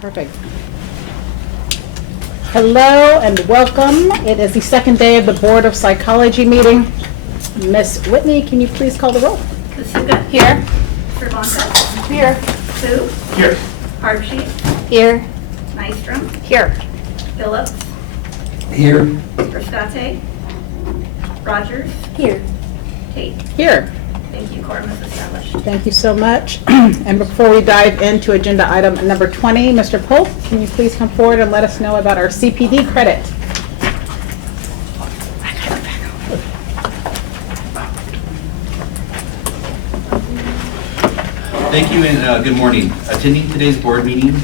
Perfect. Hello and welcome. It is the second day of the Board of Psychology meeting. Miss Whitney, can you please call the roll? Kasuga. Here. Cervantes. Here. Fu. Here. Hardsheet. Here. Nystrom. Here. Phillips. Here. Rascate. Rogers. Here. Tate. Here. Thank you, quorum is established. Thank you so much. And before we dive into agenda item number 20, Mr. Polk, can you please come forward and let us know about our CPD credit? Thank you and good morning. Attending today's board meeting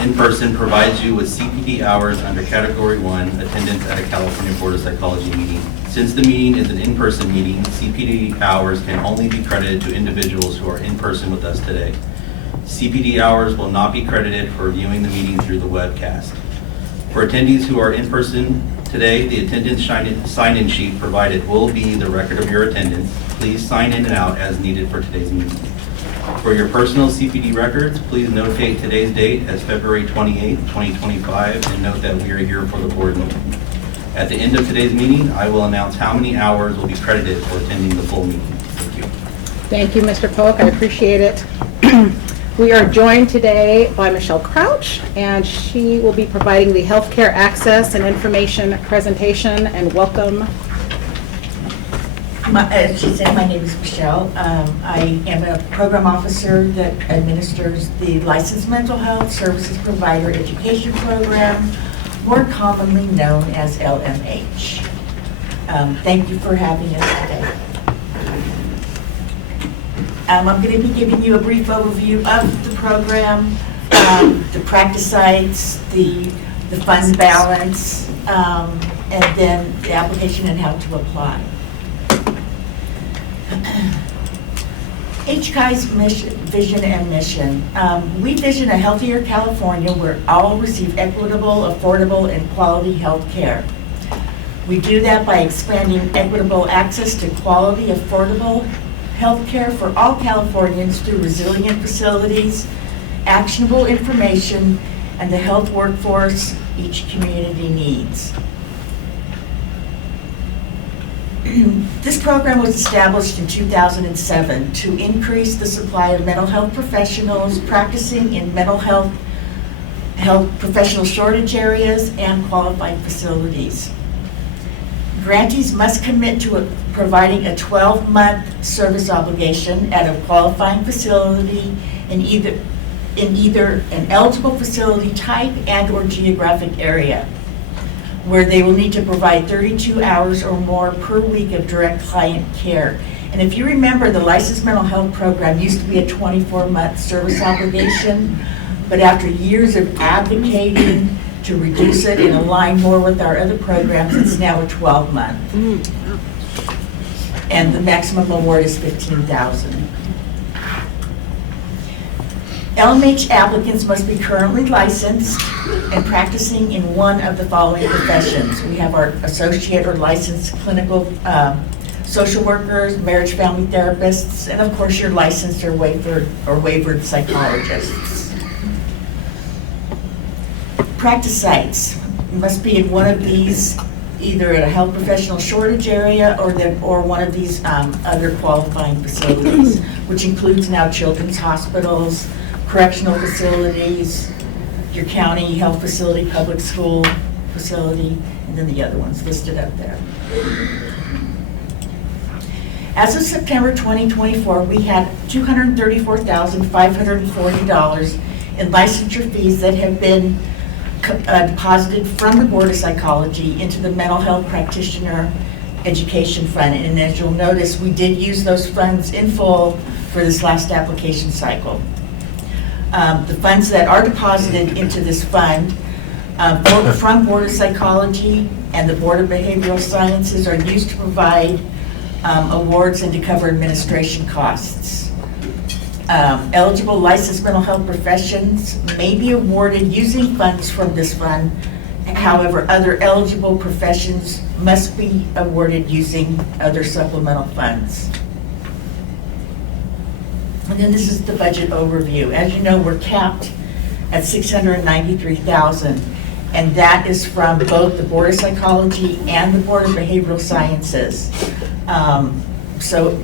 in person provides you with CPD hours under Category 1, attendance at a California Board of Psychology meeting. Since the meeting is an in-person meeting, CPD hours can only be credited to individuals who are in person with us today. CPD hours will not be credited for viewing the meeting through the webcast. For attendees who are in person today, the attendance sign-in sheet provided will be the record of your attendance. Please sign in and out as needed for today's meeting. For your personal CPD records, please notate today's date as February 28, 2025, and note that we are here for the board meeting. At the end of today's meeting, I will announce how many hours will be credited for attending the full meeting. Thank you. Thank you, Mr. Polk. I appreciate it. We are joined today by Michelle Crouch, and she will be providing the healthcare access and information presentation. And welcome. As she said, my name is Michelle. I am a program officer that administers the Licensed Mental Health Services Provider Education Program, more commonly known as LMH. Thank you for having us today. I'm going to be giving you a brief overview of the program, the practice sites, the funds balance, and then the application and how to apply. HCI's vision and mission. We vision a healthier California where all receive equitable, affordable, and quality health care. We do that by expanding equitable access to quality, affordable health care for all Californians through resilient facilities, actionable information, and the health workforce each community needs. This program was established in 2007 to increase the supply of mental health professionals practicing in mental health professional shortage areas and qualified facilities. Grantees must commit to providing a 12-month service obligation at a qualifying facility in either an eligible facility type and/or geographic area, where they will need to provide 32 hours or more per week of direct client care. And if you remember, the Licensed Mental Health Program used to be a 24-month service obligation, but after years of advocating to reduce it and align more with our other programs, it's now a 12-month. And the maximum award is $15,000. LMH applicants must be currently licensed and practicing in one of the following professions. We have our associate or licensed clinical social workers, marriage family therapists, and of course your licensed or waivered psychologists. Practice sites must be in one of these, either at a health professional shortage area or one of these other qualifying facilities, which includes now children's hospitals, correctional facilities, your county health facility, public school facility, and then the other ones listed up there. As of September 2024, we had $234,540 in licensure fees that have been deposited from the Board of Psychology into the Mental Health Practitioner Education Fund. And as you'll notice, we did use those funds in full for this last application cycle. The funds that are deposited into this fund from Board of Psychology and the Board of Behavioral Sciences are used to provide awards and to cover administration costs. Eligible licensed mental health professions may be awarded using funds from this fund. However, other eligible professions must be awarded using other supplemental funds. And then this is the budget overview. As you know, we're capped at $693,000. And that is from both the Board of Psychology and the Board of Behavioral Sciences. So,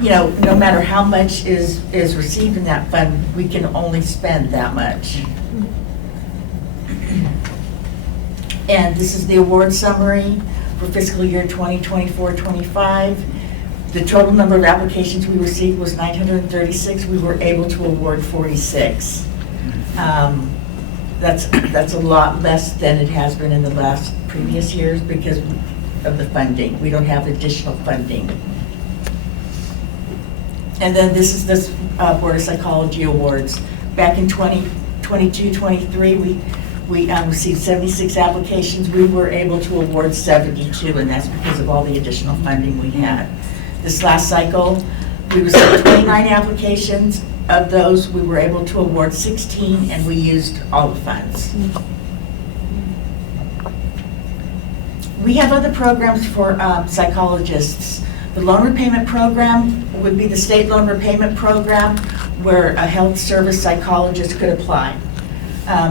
no matter how much is received in that fund, we can only spend that much. And this is the award summary for fiscal year 2024-25. The total number of applications we received was 936. We were able to award 46. That's a lot less than it has been in the last previous years because of the funding. We don't have additional funding. And then this is this Board of Psychology Awards. Back in 2022-23, we received 76 applications. We were able to award 72, and that's because of all the additional funding we had. This last cycle, we received 29 applications. Of those, we were able to award 16, and we used all the funds. We have other programs for psychologists. The loan repayment program would be the state loan repayment program where a health service psychologist could apply.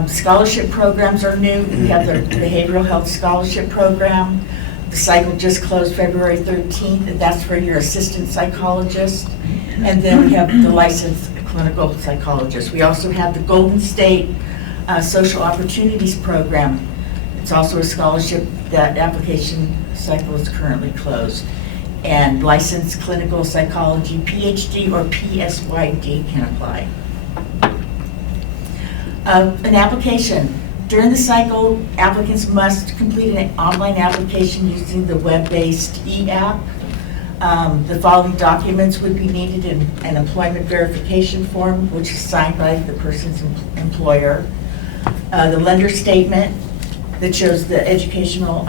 Scholarship programs are new. We have the Behavioral Health Scholarship Program. The cycle just closed February 13th, and that's for your assistant psychologist. And then we have the licensed clinical psychologist. We also have the Golden State Social Opportunities Program. It's also a scholarship. That application cycle is currently closed. And licensed clinical psychology, PhD or PSYD can apply. An application. During the cycle, applicants must complete an online application using the web-based e-app. The following documents would be needed in an employment verification form, which is signed by the person's employer. The lender statement that shows the educational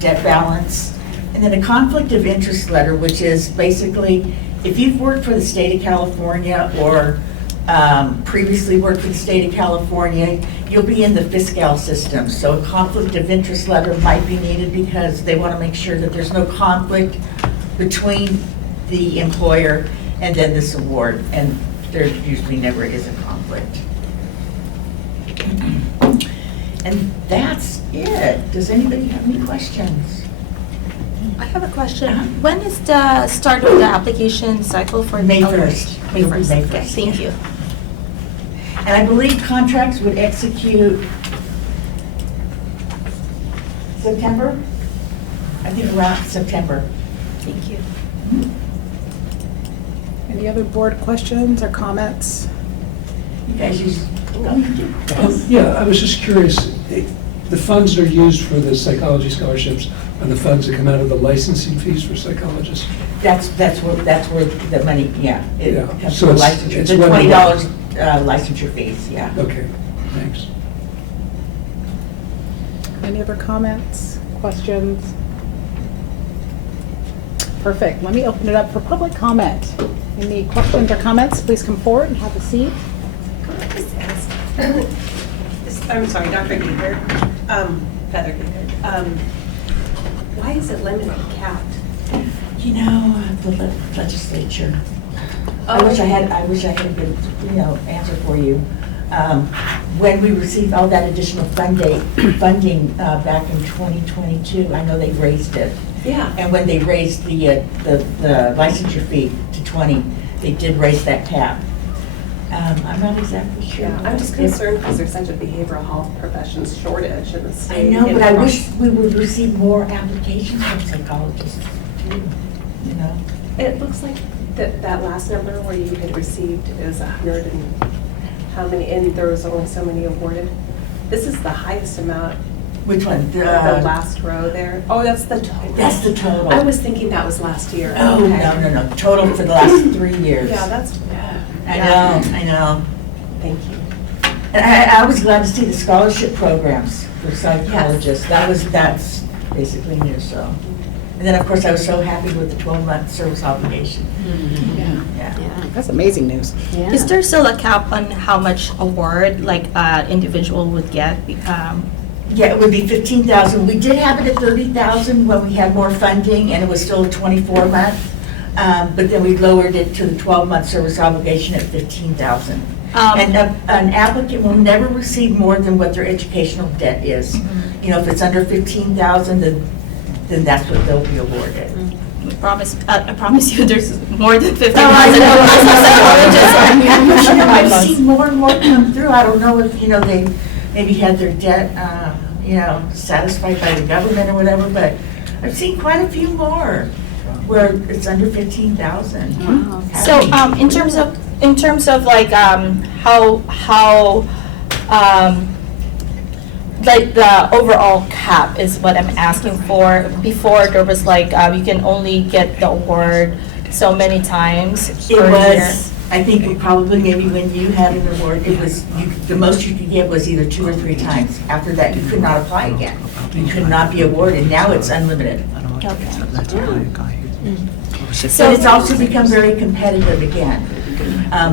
debt balance. And then a conflict of interest letter, which is basically, if you've worked for the state of California or previously worked for the state of California, you'll be in the fiscal system. So a conflict of interest letter might be needed because they want to make sure that there's no conflict between the employer and then this award. And there usually never is a conflict. And that's it. Does anybody have any questions? I have a question. When is the start of the application cycle for May the 1st. May It'll be 1st. May Okay, 1st. thank you. And I believe contracts would execute September? I think around September. Thank you. Any other board questions or comments? You guys use, Yeah, I was just curious, the funds that are used for the psychology scholarships are the funds that come out of the licensing fees for psychologists? that's where the money, yeah. It Yeah. comes So from it's- licensure. it's The when- $20 licensure fees, yeah. Okay, thanks. Any other comments, questions? Perfect. Let me open it up for public comment. Any questions or comments, please come forward and have a seat. I'm sorry, Dr. Gaither, Heather Gaither. Why is it limited, capped? You know, the legislature. I wish I had a good, answer for you. When we received all that additional funding back in 2022, I know they raised it. Yeah. And when they raised the licensure fee to 20, they did raise that cap. I'm not exactly sure. Yeah, I'm just concerned because there's such a behavioral health professions shortage in the I state. know, but I wish we would receive more applications from psychologists too, It looks like that last number where you had received is 100 and how many, and there was only so many awarded. This is the highest amount, Which one? the last row there. Oh, that's the total. That's the total. I was thinking that was last year. Oh, Okay. no. Total for the last 3 years. Yeah, that's, I know. thank you. And I was glad to see the scholarship programs for psychologists. That's basically new, so. And then, of course, I was so happy with the 12-month service obligation. Yeah. That's amazing news. Is there still a cap on how much award, like, individual would get? Yeah, it would be 15,000. We did have it at 30,000 when we had more funding, and it was still a 24-month. But then we lowered it to the 12-month service obligation at 15,000. And an applicant will never receive more than what their educational debt is. You know, if it's under 15,000, then that's what they'll be awarded. I promise you, there's more than 50,000 I've seen more and more come through. I don't know if, you know, they maybe had their debt, you know, satisfied by the government or whatever, but I've seen quite a few more where it's under 15,000. So, in terms of like, how, like the overall cap is what I'm asking for. Before, there was like, you can only get the award so many times It per year. was, I think probably maybe when you had an award, it was, the most you could get was either 2 or 3 times. After that, you could not apply again. You could not be awarded. Now it's unlimited. So But it's also become very competitive again.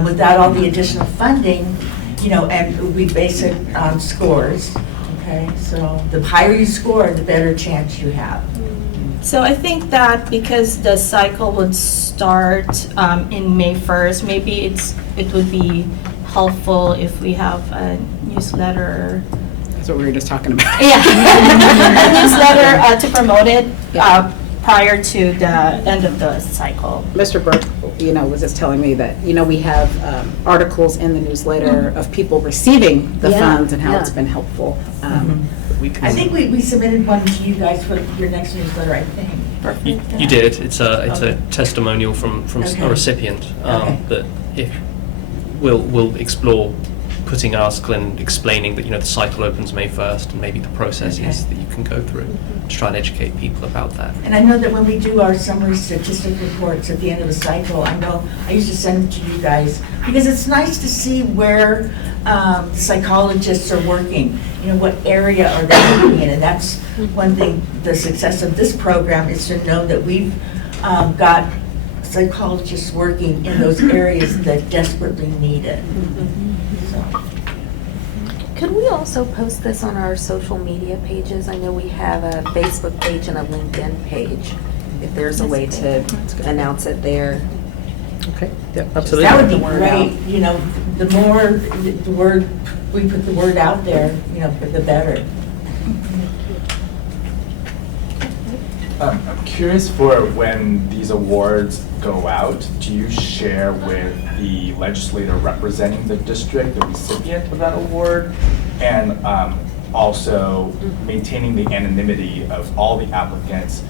Without all the additional funding, you know, and we base it on scores, okay? So the higher you score, the better chance you have. So I think that because the cycle would start in May 1st, maybe it would be helpful if we have a newsletter. That's what we were just talking about. Yeah, a newsletter to promote it prior to the end of the cycle. Mr. Burke, you know, was just telling me that, you know, we have articles in the newsletter of people receiving the funds and how it's been helpful. I think we submitted one to you guys for your next newsletter, I think. You did. It's a testimonial from Okay. a recipient Okay. that if we'll explore putting an article and explaining that, you know, the cycle opens May 1st and maybe the processes Okay. that you can go through to try and educate people about that. And I know that when we do our summary statistic reports at the end of the cycle, I know I used to send them to you guys because it's nice to see where the psychologists are working. You know, what area are they working in? And that's one thing, the success of this program is to know that we've got psychologists working in those areas that desperately need it. So. Could we also post this on our social media pages? I know we have a Facebook page and a LinkedIn page. If there's a way to announce it there. Okay, Absolutely. That would be great, you know, the more the word, we put the word out there, you know, the better. I'm curious for when these awards go out, do you share with the legislator representing the district, the recipient of that award? And also maintaining the anonymity of all the applicants,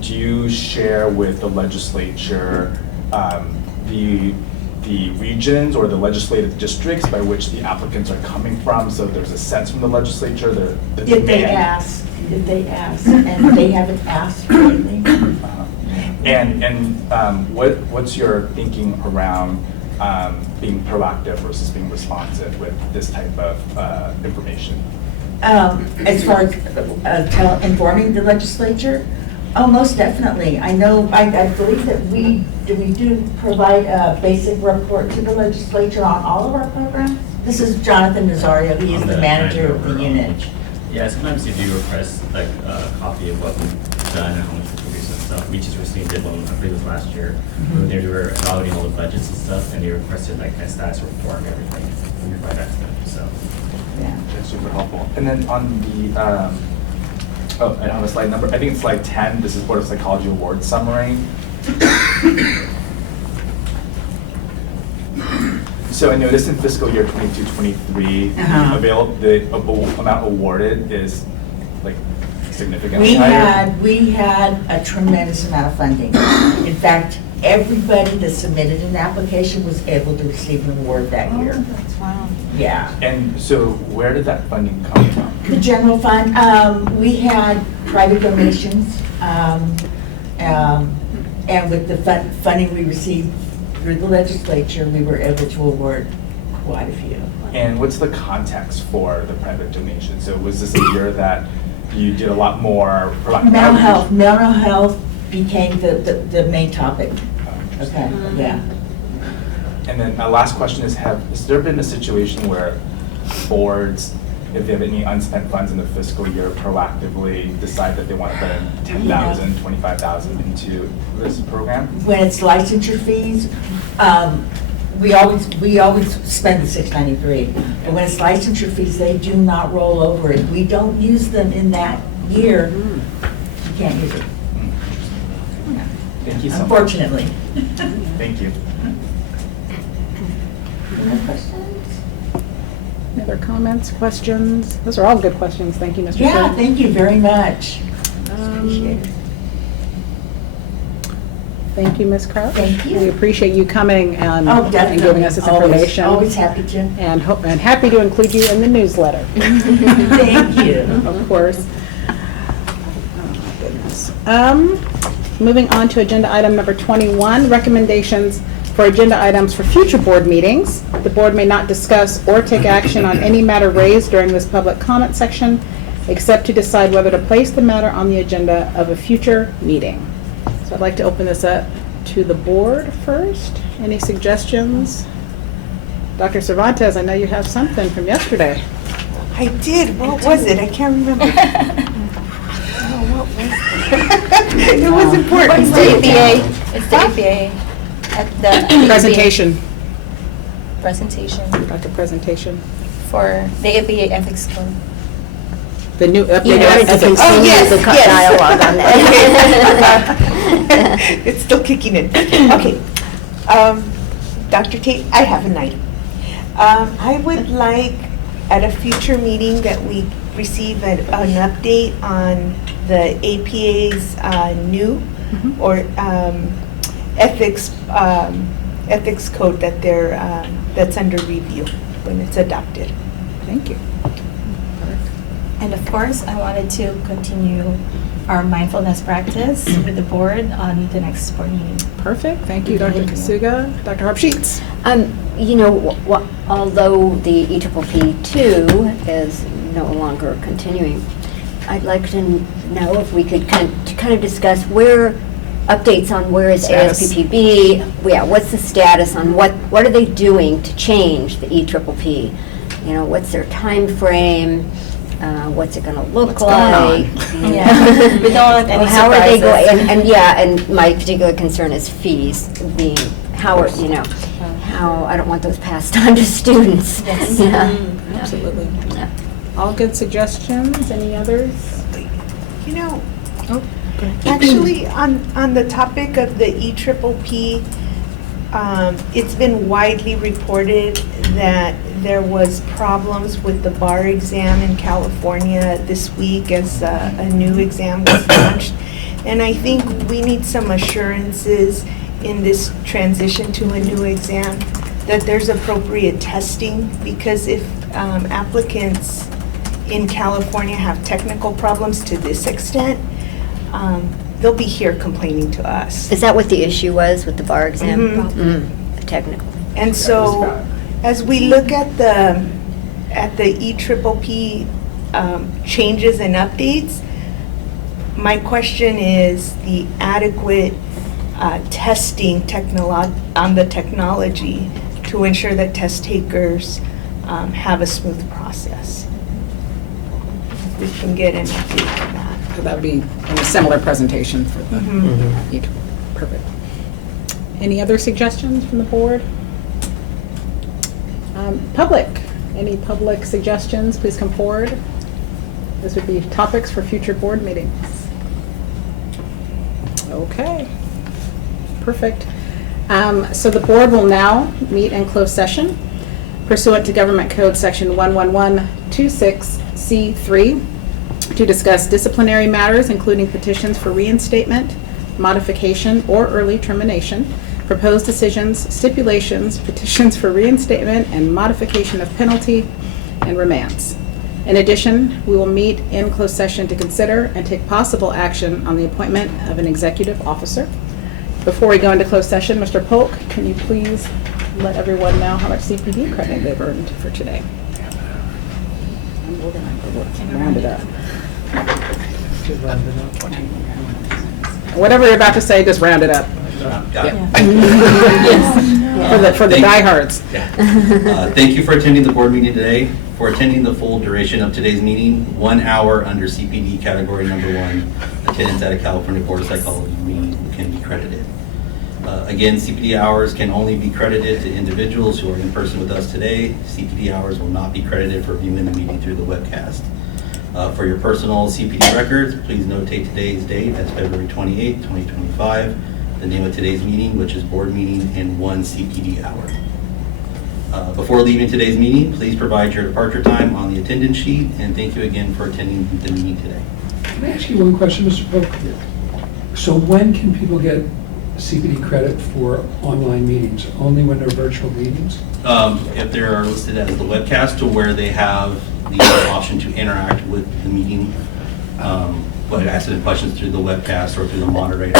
do you share with the legislature the regions or the legislative districts by which the applicants are coming from, so there's a sense from the legislature, the If they demand? ask, and they haven't asked lately. What's your thinking around being proactive versus being responsive with this type of information? As far as informing the legislature? Oh, most definitely. I know, I believe that we do provide a basic report to the legislature on all of our programs. This is Jonathan Nazario, he is the manager of the unit. Yeah, sometimes you do request like a copy of what we've done and how much we produced and stuff. We just recently did one, I believe it was last year. They were evaluating all the budgets and stuff, and they requested like a status report and everything. We provide that to them, so. Yeah. That's super helpful. And then on the, and on the slide number, I think it's slide 10, this is Board of Psychology Award Summary. So I noticed in fiscal year 22-23, the amount awarded is like significantly higher. We had a tremendous amount of funding. In fact, everybody that submitted an application was able to receive an award that year. Wow. Yeah. And so where did that funding come from? The general fund, we had private donations, and with the funding we received through the legislature, we were able to award quite a few. And what's the context for the private donation? So was this a year that you did a lot more proactive outreach? Mental health became the main topic. Okay, yeah. And then my last question is, has there been a situation where boards, if they have any unspent funds in the fiscal year, proactively decide that they want to put in 10,000, 25,000 into this program? When it's licensure fees, we always spend the $693. And when it's licensure fees, they do not roll over. If we don't use them in that year, you can't use it, Thank you so much. unfortunately. Thank you. Any questions? Any other comments, questions? Those are all good questions. Thank you, Mr. Yeah, Shea. thank you very much. Um, Appreciate it. Thank you, Ms. Crouch. Thank you. We appreciate you coming and Oh, and definitely. giving us this Always- information. Always happy to. And happy to include you in the newsletter. Thank you. Of course. Oh, my goodness. Moving on to agenda item number 21, recommendations for agenda items for future board meetings. The board may not discuss or take action on any matter raised during this public comment section, except to decide whether to place the matter on the agenda of a future meeting. So I'd like to open this up to the board first. Any suggestions? Dr. Cervantes, I know you have something from yesterday. I did. What was it? I can't remember. It was important. It's the APA, it's the APA at the Presentation. presentation Dr. Presentation. for the APA ethics code. The new You updated wanted to ethics. Oh, continue yes, the yes. dialogue on that. It's still kicking in. Okay. Dr. Tate, I have an item. I would like at a future meeting that we receive an update on the APA's new Mhm. or ethics code that that's under review when it's adopted. Thank you. And of course, I wanted to continue our mindfulness practice with the board on the next board meeting. Perfect. Thank you, Dr. Kasuga. Dr. Harp Sheets. You know, although the EPPP2 is no longer continuing, I'd like to know if we could kind of discuss updates on where is Status. ASPPB, what's the status on what are they doing to change the EPPP? You know, what's their time frame? What's it going to look What's going like? on? You Yeah. know? We don't want any How are they surprises. going? And my particular concern is fees being how I don't want those passed on to students. Yes. Yeah. Absolutely. Yeah. All good suggestions. Any others? You know, Oh, go ahead. actually, on the topic of the EPPP, it's been widely reported that there was problems with the bar exam in California this week as a new exam was launched. And I think we need some assurances in this transition to a new exam that there's appropriate testing, because if applicants in California have technical problems to this extent, they'll be here complaining to us. Is that what the issue was with the bar exam? Mhm. The technical. And so, as we look at the EPPP changes and updates, my question is the adequate testing on the technology to ensure that test takers have a smooth process. If we can get an update on that. That would be in a similar presentation for the Mhm. each. Perfect. Any other suggestions from the board? Public, any public suggestions, please come forward. This would be topics for future board meetings. Okay, perfect. So the board will now meet in closed session pursuant to Government Code Section 11126C3 to discuss disciplinary matters, including petitions for reinstatement, modification, or early termination, proposed decisions, stipulations, petitions for reinstatement and modification of penalty, and remands. In addition, we will meet in closed session to consider and take possible action on the appointment of an executive officer. Before we go into closed session, Mr. Polk, can you please let everyone know how much CPD credit they've earned for today? And we're gonna round it up. Whatever you're about to say, just round it up. Got it. For the diehards. Thank you for attending the board meeting today. For attending the full duration of today's meeting, 1 hour under CPD category number 1, attendance at a California Board of Psychology meeting can be credited. Again, CPD hours can only be credited to individuals who are in person with us today. CPD hours will not be credited for viewing the meeting through the webcast. For your personal CPD records, please notate today's date as February 28, 2025, the name of today's meeting, which is board meeting, and 1 CPD hour. Before leaving today's meeting, please provide your departure time on the attendance sheet, and thank you again for attending the meeting today. Can I ask you one question, Mr. Polk? So when can people get CPD credit for online meetings? Only when they're virtual meetings? If they are listed as the webcast, to where they have the option to interact with the meeting, whether asking questions through the webcast or through the moderator.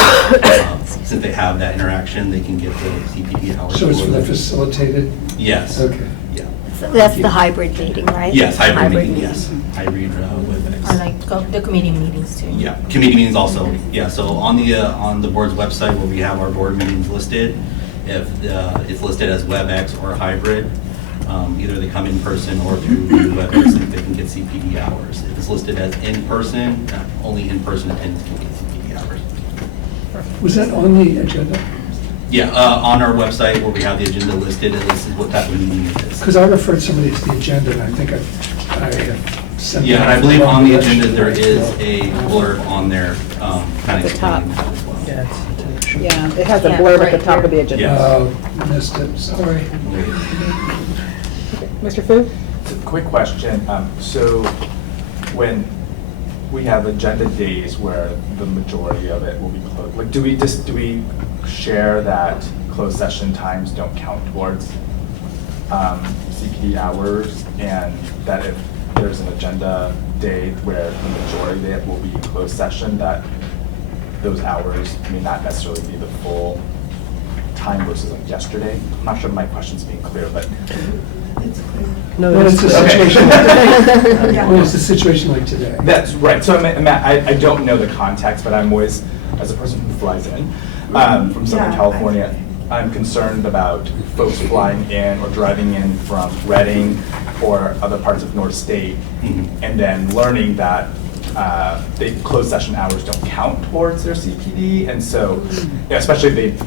Since they have that interaction, they can get the CPD hours. So it's for the facilitated? Yes. Okay. Yeah. So that's the hybrid meeting, right? Yes, hybrid meeting, yes. Hybrid WebEx. Or like the committee meetings too. Yeah, committee meetings also. Yeah, so on the board's website where we have our board meetings listed, if it's listed as WebEx or hybrid, either they come in person or through WebEx, if they can get CPD hours. If it's listed as in person, only in-person attendance can get CPD hours. Was that on the agenda? Yeah, on our website where we have the agenda listed, this is what type of meeting it is. Because I referred somebody to the agenda, and I think I have sent. Yeah, and I believe on the agenda there is a blurb on there, kind of At the top. explaining that as well. Yeah, it has a Yeah, blurb at the right top here. of the agenda. Yes. Missed it, sorry. Mr. Fu? So, quick question. So when we have agenda days where the majority of it will be closed, like, do we share that closed session times don't count towards CPD hours, and that if there's an agenda day where the majority of it will be closed session, that those hours may not necessarily be the full time versus like yesterday? I'm not sure if my question's being clear, but When it's a Okay. situation, when it's a situation like today. that's right. So I don't know the context, but I'm always, as a person who flies in from Southern California, I'm concerned about folks flying in or driving in from Reading or other parts of North State, and then learning that the closed session hours don't count towards their CPD, and so, especially if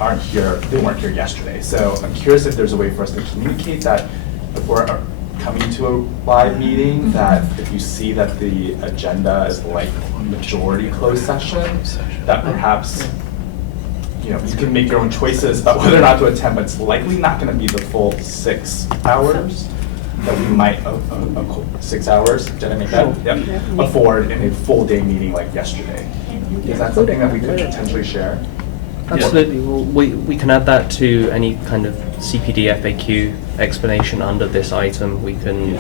they weren't here yesterday. So I'm curious if there's a way for us to communicate that if we're coming to a live meeting, that if you see that the agenda is like majority closed session, that perhaps, you know, you can make your own choices about whether or not to attend, but it's likely not going to be the full 6 hours that we might, 6 hours, did I make that? Yeah. Afford in a full day meeting like yesterday. Is that something that we could potentially share? Absolutely. Well, we can add that to any kind of CPD FAQ explanation under this item. We can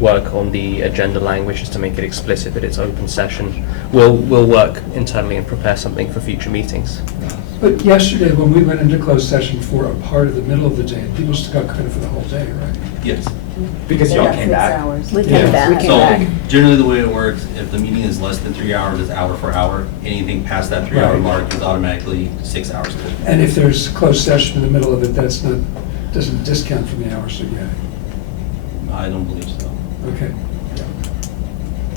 work on the agenda language just to make it explicit that it's open session. We'll work internally and prepare something for future meetings. But yesterday, when we went into closed session for a part of the middle of the day, people still got credit for the whole day, right? Yes. Because y'all came back. We came back. So generally the way it works, if the meeting is less than 3 hours, it's hour for hour. Anything past that 3 hour Right. mark is automatically 6 hours. And if there's closed session in the middle of it, that's not, doesn't discount from the hours that you had. I don't believe so. Okay.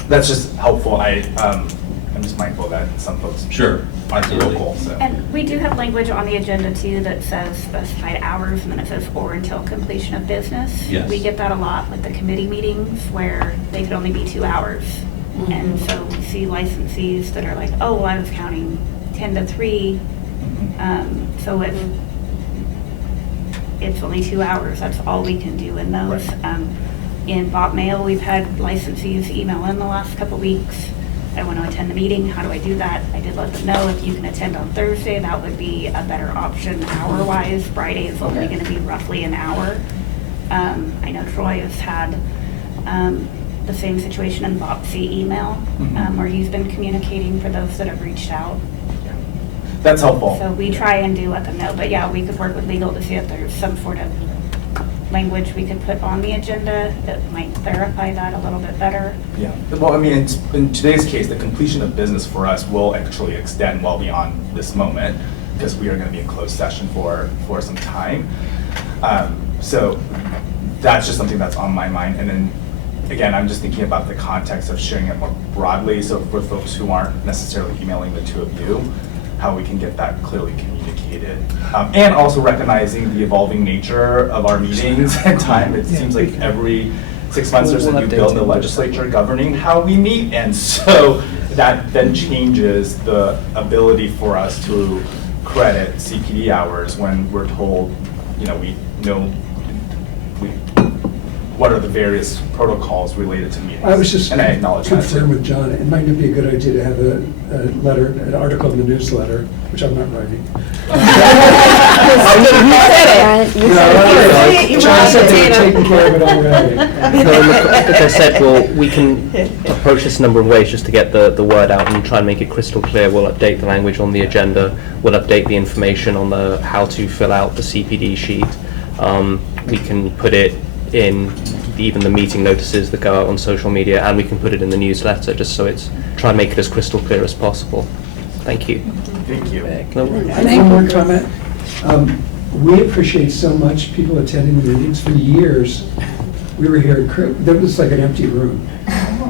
That's just helpful. I'm just mindful that some folks Sure, aren't absolutely. local, so. And we do have language on the agenda too that says specified hours, and then it says or until completion of business. Yes. We get that a lot with the committee meetings where they could only be 2 hours. And so we see licensees that are like, oh, well, I was counting 10 to 3. So if it's only 2 hours, that's all we can do in those. Right. In Bot Mail, we've had licensees email in the last couple weeks. I want to attend the meeting, how do I do that? I did let them know if you can attend on Thursday, that would be a better option hour-wise. Friday is only going to be roughly an hour. I know Troy has had the same situation in BOPC email, where he's been communicating for those that have reached out. That's helpful. So we try and do let them know, but yeah, we could work with legal to see if there's some sort of language we could put on the agenda that might clarify that a little bit better. Yeah, well, I mean, in today's case, the completion of business for us will actually extend well beyond this moment, because we are going to be in closed session for some time. So that's just something that's on my mind. And then, again, I'm just thinking about the context of sharing it more broadly. So for folks who aren't necessarily emailing the two of you, how we can get that clearly communicated appreciated. And also recognizing the evolving nature of our meetings and time. It seems like every 6 months there's a We'll new update bill in the it. legislature governing how we meet. And so that then changes the ability for us to credit CPD hours when we're told, we know what are the various protocols related to meetings. I was just And I acknowledge that concerned too. with John, it might not be a good idea to have a letter, an article in the newsletter, which I'm not writing. You said it. John said they were taking care of it already. No, look, like I said, we can approach this a number of ways just to get the word out and try and make it crystal clear. We'll update the language on the agenda. We'll update the information on how to fill out the CPD sheet. We can put it in even the meeting notices that go out on social media, and we can put it in the newsletter just so try and make it as crystal clear as possible. Thank you. Thank you. No worries. One more comment. We appreciate so much people attending the meetings. For years, we were here, there was like an empty room.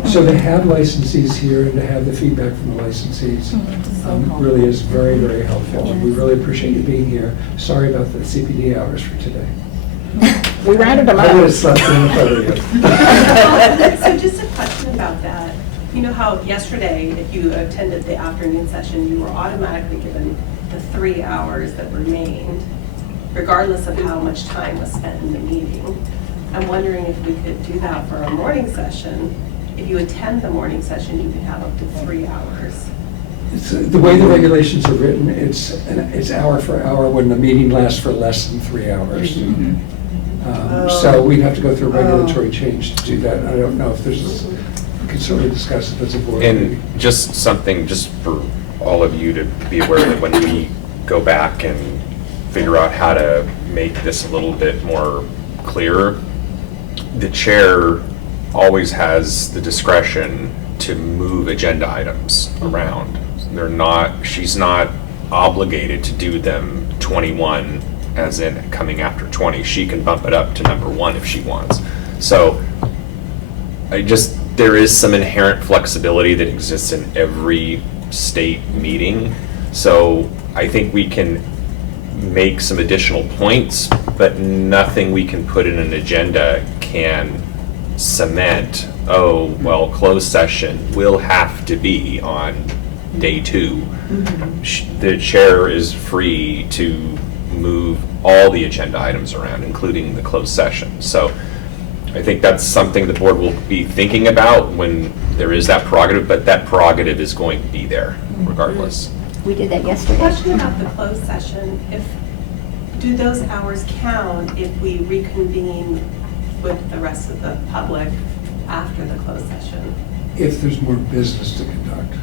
So to have licensees here and to have the feedback from the licensees really is very, very helpful. And we really appreciate you being here. Sorry about the CPD hours for today. We rounded them I would have up. slept in the So just a question about that. You know how yesterday, if you attended the afternoon session, you were automatically given the 3 hours that remained, regardless of how much time was spent in the meeting. I'm wondering if we could do that for a morning session. If you attend the morning session, you can have up to 3 hours. The way the regulations are written, it's hour for hour when the meeting lasts for less than 3 hours. So we'd have to go through a regulatory change to do that. I don't know if there's, we could certainly discuss it as a board. And just something, just for all of you to be aware that when we go back and figure out how to make this a little bit more clear, the chair always has the discretion to move agenda items around. She's not obligated to do them 21 as in coming after 20. She can bump it up to number 1 if she wants. So there is some inherent flexibility that exists in every state meeting. So I think we can make some additional points, but nothing we can put in an agenda can cement, closed session will have to be on day 2. The chair is free to move all the agenda items around, including the closed session. So I think that's something the board will be thinking about when there is that prerogative, but that prerogative is going to be there regardless. We did that yesterday. Question about the closed session. Do those hours count if we reconvene with the rest of the public after the closed session? If there's more business to conduct.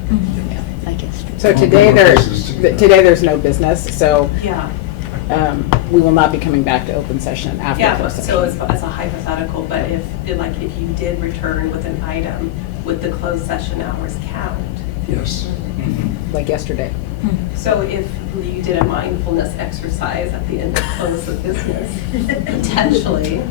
I guess. So today there's no business, so Yeah. we will not be coming back to open session after Yeah, closed so session. as a hypothetical, but if you did return with an item, would the closed session hours count? Yes. Like yesterday. So if you did a mindfulness exercise at the end of close of business, potentially,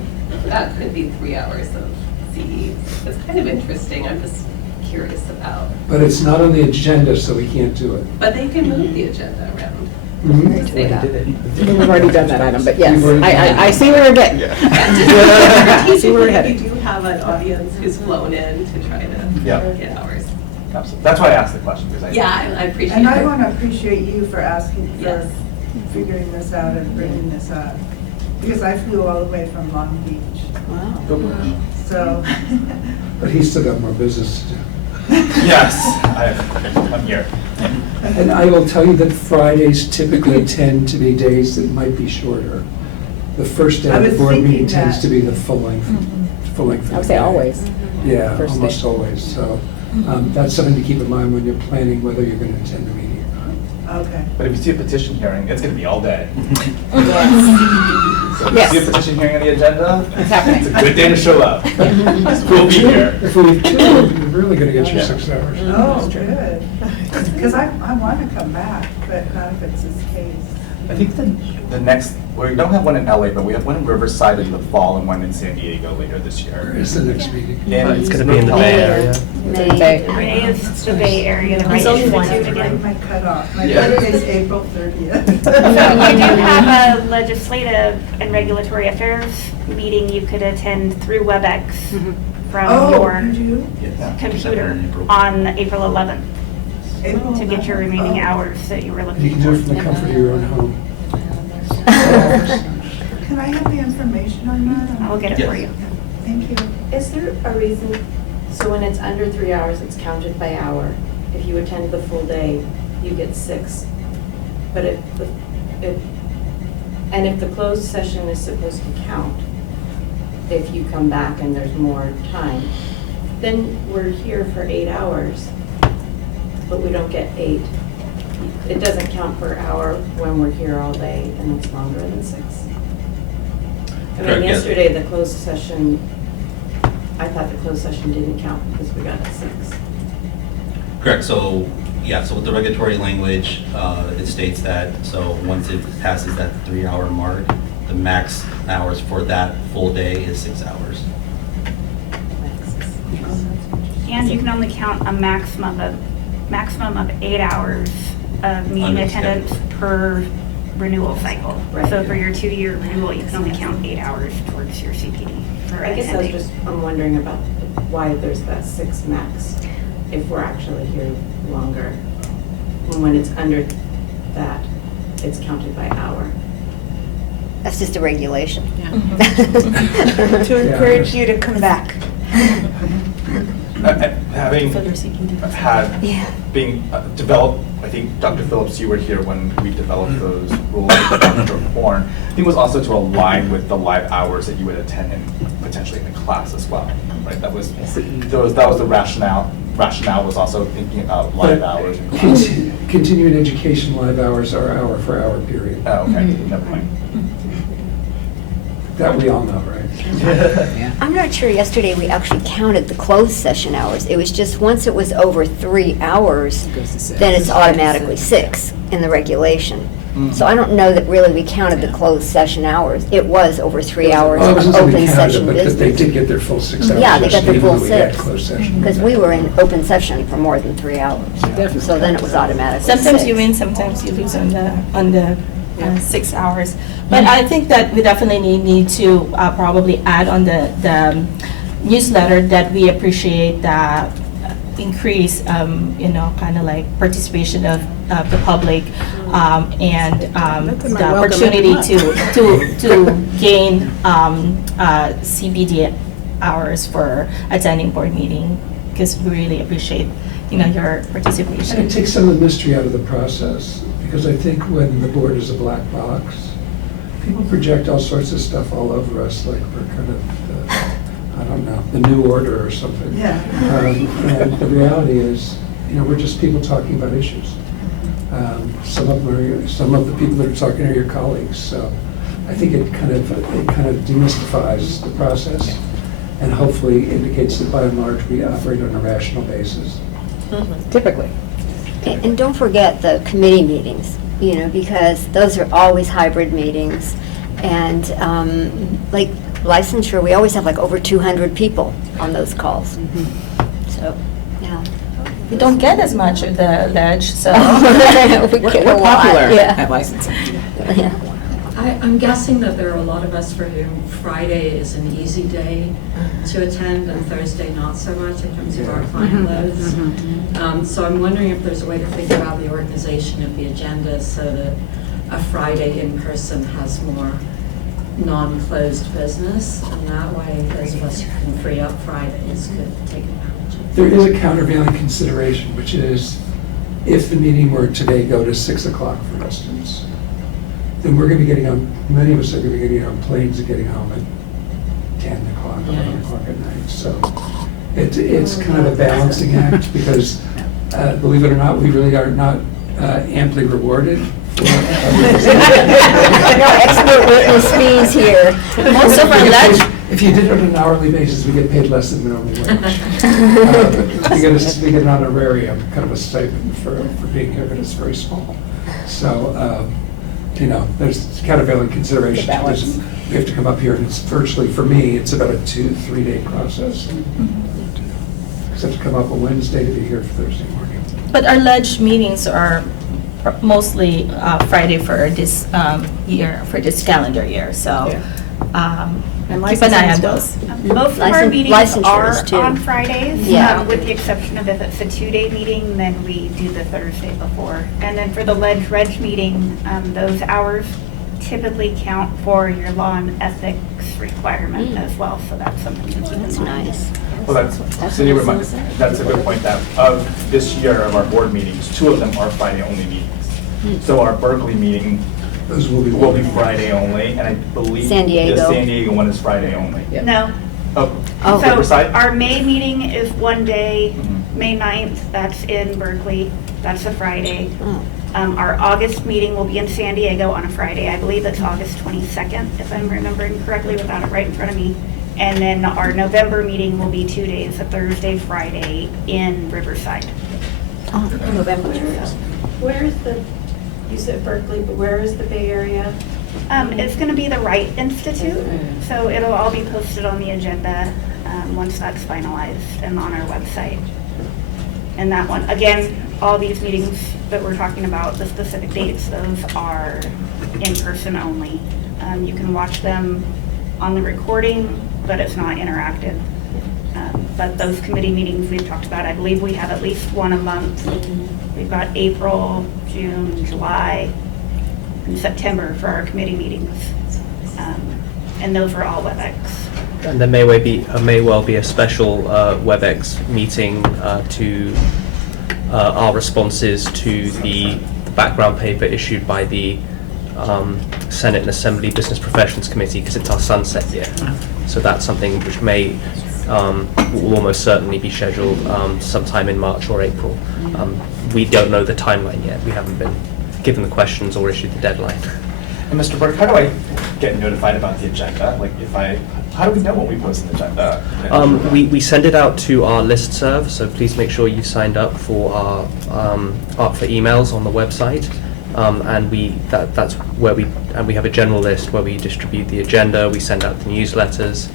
that could be 3 hours of CE. It's kind of interesting, I'm just curious about. But it's not on the agenda, so we can't do it. But they can move the agenda around. Mhm. to say that. We've already done that item, but yes, We've already done it. I see where we're getting. Yeah. See where we're Strategically, headed. you do have an audience who's flown in to try to Yeah. get hours. Absolutely. That's why I asked the question, because Yeah, I appreciate And I it. want to appreciate you for asking, Yes. for figuring this out and bringing this up. Because I flew all the way from Long Beach, Wow. so. But he's still got more business to do. Yes, I'm here. And I will tell you that Fridays typically tend to be days that might be shorter. The first day I of the was board meeting thinking tends that. to be the full length. Full length. of I would the say day. always. Yeah, First day. almost always. So that's something to keep in mind when you're planning whether you're going to attend the meeting or not. Okay. But if you see a petition hearing, it's going to be all day. So if Yes. you see a petition hearing on the agenda, It's happening. it's a good day to show up. We'll be here. If we have 2, you're really going to get your Yeah. 6 hours. Oh, good. Because I want to come back, but not if it's this case. I think the next, we don't have one in LA, but we have one in Riverside in the fall and one in San Diego later this year. Where is the next meeting? And It's going to be in the Bay Area. May is the Bay Area, right? There's only Is the one. two together? My cutoff, my Yeah. birthday's April 30th. So you do have a legislative and regulatory affairs meeting you could attend through WebEx from Oh, your you do? Yes. computer on April 11th April to get your 11th. remaining Oh. hours that you were And you looking can do for. it from the comfort of your own home. Can I have the information on that? I will get it for you. Thank you. Is there a reason, so when it's under 3 hours, it's counted by hour? If you attend the full day, you get 6. But if the closed session is supposed to count, if you come back and there's more time, then we're here for 8 hours, but we don't get 8. It doesn't count per hour when we're here all day and it's longer than 6. I Correct, mean, yes. yesterday, the closed session, I thought the closed session didn't count because we got 6. Correct, so, yeah, so with the regulatory language, it states that, so once it passes that 3-hour mark, the max hours for that full day is 6 hours. And you can only count a maximum of 8 hours of meeting Under attendance schedule. per renewal cycle. Right. So for your 2-year renewal, you can only count 8 hours towards your CPD for I guess I was attending. just, I'm wondering about why there's that 6 max if we're actually here longer. And when it's under that, it's counted by hour. That's just a regulation. To encourage you to come back. Having For their CPD. had, Yeah. being developed, I think Dr. Phillips, you were here when we developed those rules with Dr. Horn. I think it was also to align with the live hours that you would attend in, potentially in the class as well, right? That was the rationale. Rationale was also thinking about live hours in class. Continuing education live hours are hour for hour period. Oh, okay, never mind. That we all know, right? I'm not sure yesterday we actually counted the closed session hours. It was just once it was over 3 hours, then it's automatically 6 in the regulation. So I don't know that really we counted the closed session hours. It was over 3 hours Well, it of wasn't something open counted, session but they business. did get their full 6 hours. Yeah, they got yesterday, their full even though we had 6. closed session. Because we were in open session for more than 3 hours. So then it was automatically 6. Sometimes you win, sometimes you lose on the 6 hours. But I think that we definitely need to probably add on the newsletter that we appreciate the increase, kind of like participation of the public and That's my the welcome opportunity every to gain CPD hours for attending board meeting, because we really appreciate, your And it participation. takes some of the mystery out of the process, because I think when the board is a black box, people project all sorts of stuff all over us, like we're kind of, I don't know, the new order or something. Yeah. And the reality is, we're just people talking about issues. Some of the people that are talking are your colleagues, so I think it kind of demystifies the process and hopefully indicates that by and large, we operate on a rational basis. Typically. And don't forget the committee meetings, because those are always hybrid meetings. And like licensure, we always have like over 200 people on those calls. So, yeah. We don't get as much of the ledge, so. We get a lot, yeah. licensing. Yeah. I'm guessing that there are a lot of us for whom Friday is an easy day to attend and Thursday not so much in terms of our client loads. So I'm wondering if there's a way to think about the organization of the agenda so that a Friday in person has more non-closed business, and that way those of us who can free up Fridays could take advantage of it. There is a countervailing consideration, which is if the meeting were today go to 6 o'clock, for instance, then we're going to be getting on, many of us are going to be getting on planes and getting home at 10 o'clock, 11 o'clock at night. So it's kind of a balancing act because, believe it or not, we really are not amply rewarded. No expert witness fees here. Most of our ledge. If you did it on an hourly basis, we get paid less than minimum wage. We get an honorarium, kind of a stipend for being here, but it's very small. So you know, there's countervailing considerations. The balance. Because we have to come up here, and it's virtually, for me, it's about a 2-3 day process. Because I have to come up on Wednesday to be here for Thursday morning. But our ledge meetings are mostly Friday for this year, for this calendar year, so And keep an eye on licensing those. Most of our Licen- meetings licensures, are too. on Fridays, Yeah. with the exception of if it's a 2-day meeting, then we do the Thursday before. And then for the Ledge Reg meeting, those hours typically count for your law and ethics requirement as well, so that's something to keep in mind. That's nice. Well, Cindy reminded, that's a good point, that of this year of our board meetings, 2 of them are Friday-only meetings. So our Berkeley meeting Those will be. Friday only, and I believe San Diego. the San Diego one is Friday only. No. Oh, Oh. So Riverside? our May meeting is one day, Mhm. May 9th, that's in Berkeley, that's a Friday. Oh. Our August meeting will be in San Diego on a Friday. I believe it's August 22nd, if I'm remembering correctly without it right in front of me. And then our November meeting will be 2 days, a Thursday, Friday in Riverside. Oh, November. Where is the, you said Berkeley, but where is the Bay Area? It's going to be the Wright Institute, so it'll all be posted on the agenda once that's finalized and on our website. And that one, again, all these meetings that we're talking about, the specific dates, those are in person only. You can watch them on the recording, but it's not interactive. But those committee meetings we've talked about, I believe we have at least one a month. We've got April, June, July, and September for our committee meetings. And those are all WebEx. And there may well be a special WebEx meeting to our responses to the background paper issued by the Senate and Assembly Business Professions Committee, because it's our sunset year. So that's something which will almost certainly be scheduled sometime in March or April. We don't know the timeline yet. We haven't been given the questions or issued the deadline. And Mr. Burke, how do I get notified about the agenda? Like how do we know when we post an agenda? We send it out to our listserv, so please make sure you signed up for our for emails on the website. And that's where we have a general list where we distribute the agenda, we send out the newsletters.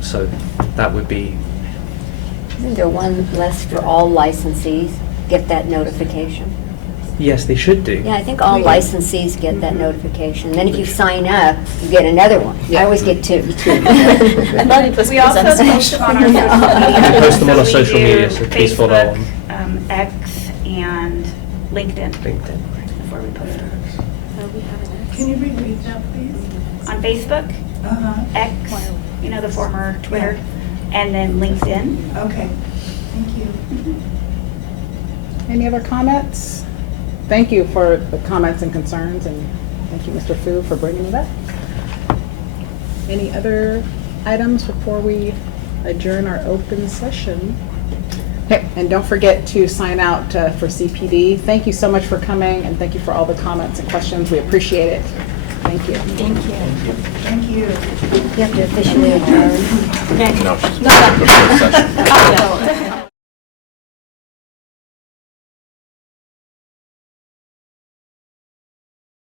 So that would be. Isn't there one less for all licensees get that notification? Yes, they should do. Yeah, I think all licensees get that notification. Then if you sign up, you get another one. I always get 2. I thought it was We also post them on our social media. We post them on our So we social do media, so please follow Facebook, X, and LinkedIn. LinkedIn. Before we post them. Can you repeat that, please? On Facebook, X, the former Twitter, and then LinkedIn. Okay, thank you. Any other comments? Thank you for the comments and concerns, and thank you, Mr. Fu, for bringing it up. Any other items before we adjourn our open session? Okay, and don't forget to sign out for CPD. Thank you so much for coming, and thank you for all the comments and questions. We appreciate it. Thank you. Thank you. Thank you. You have to officially adjourn. No. No.